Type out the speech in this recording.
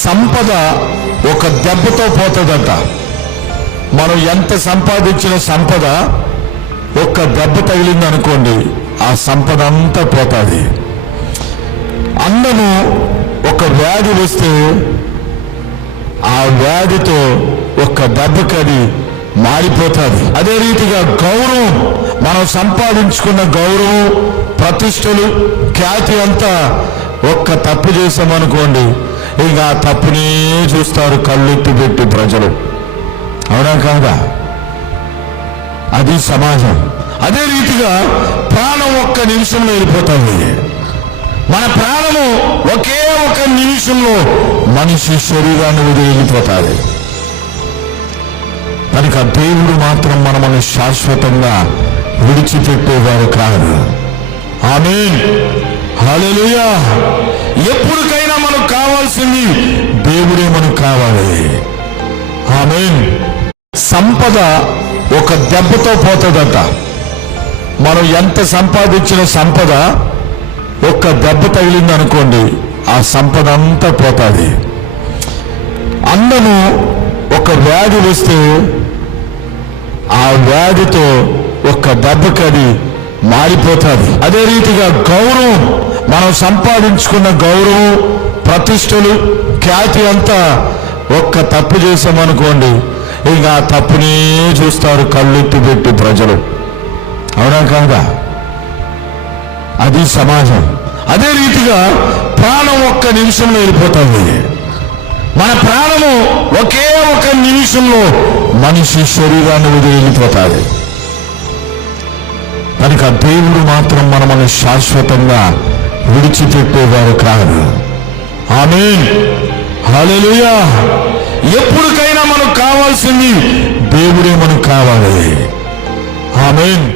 సంపద ఒక దెబ్బతో పోతుందంట. మనం ఎంత సంపాదించిన సంపద ఒక్క దెబ్బ తగిలింది అనుకోండి, ఆ సంపద అంతా పోతుంది. అందము ఒక వ్యాధి వస్తే ఆ వ్యాధితో ఒక్క దెబ్బకది మారిపోతుంది. అదే రీతిగా గౌరవం, మనం సంపాదించుకున్న గౌరవం, ప్రతిష్టలు, ఖ్యాతి అంతా ఒక్క తప్పు చేసామనుకోండి, ఇక ఆ తప్పునే చూస్తారు కళ్ళెత్తి పెట్టి ప్రజలు. అవునా కాదా? అది సమాజం. అదే రీతిగా ప్రాణం ఒక్క నిమిషంలో వెళ్ళిపోతుంది. మన ప్రాణము ఒకే ఒక నిమిషంలో మనిషి శరీరాన్ని వదిలి వెళ్ళిపోతుంది. కనుక దేవుడు మాత్రం మనల్ని శాశ్వతంగా విడిచిపెట్టేవారు కాదు. ఆమేన్, హల్లెలూయా. ఎప్పటికైనా మనకు కావాల్సింది దేవుడే మనకు కావాలి. ఆమేన్. సంపద ఒక దెబ్బతో పోతుందంట. మనం ఎంత సంపాదించిన సంపద ఒక్క దెబ్బ తగిలింది అనుకోండి, ఆ సంపద అంతా పోతుంది. అందము ఒక వ్యాధి వస్తే ఆ వ్యాధితో ఒక్క దెబ్బకది మారిపోతుంది. అదే రీతిగా గౌరవం, మనం సంపాదించుకున్న గౌరవం, ప్రతిష్టలు, ఖ్యాతి అంతా ఒక్క తప్పు చేసామనుకోండి, ఇక ఆ తప్పునే చూస్తారు కళ్ళెత్తి పెట్టి ప్రజలు. అవునా కాదా? అది సమాజం. అదే రీతిగా ప్రాణం ఒక్క నిమిషంలో వెళ్ళిపోతుంది. మన ప్రాణము ఒకే ఒక నిమిషంలో మనిషి శరీరాన్ని వదిలి వెళ్ళిపోతుంది. కనుక దేవుడు మాత్రం మనల్ని శాశ్వతంగా విడిచిపెట్టేవారు కాదు. ఆమేన్, హల్లెలూయా. ఎప్పటికైనా మనకు కావాల్సింది దేవుడే మనకు కావాలి. ఆమేన్.